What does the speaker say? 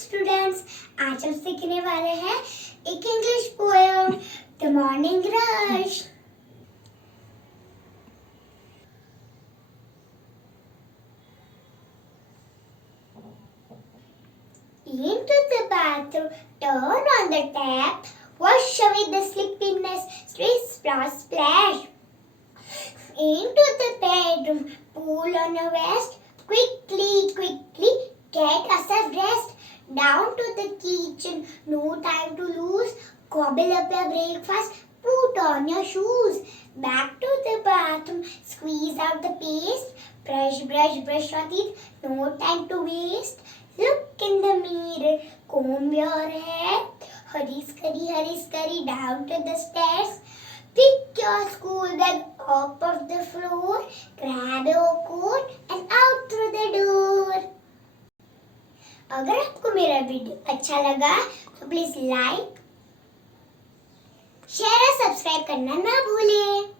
Students, आज हम सीखने वाले हैं एक English poem the morning rush. Into the bathroom, turn on the tap, wash away the sleepiness, Splish, Splosh, Splash. Into the bedroom, pull on your vest, quickly, get us a rest. Down to the kitchen, no time to lose, gobble up your breakfast, put on your shoes. Back to the bathroom, squeeze out the paste, brush your teeth, no time to waste. Look in the mirror, comb your hair, hurry scurry down to the stairs. Pick your school bag off of the floor, grab your coat and out through the door. अगर आपको मेरा video अच्छा लगा तो please like, share और subscribe करना ना भूलें।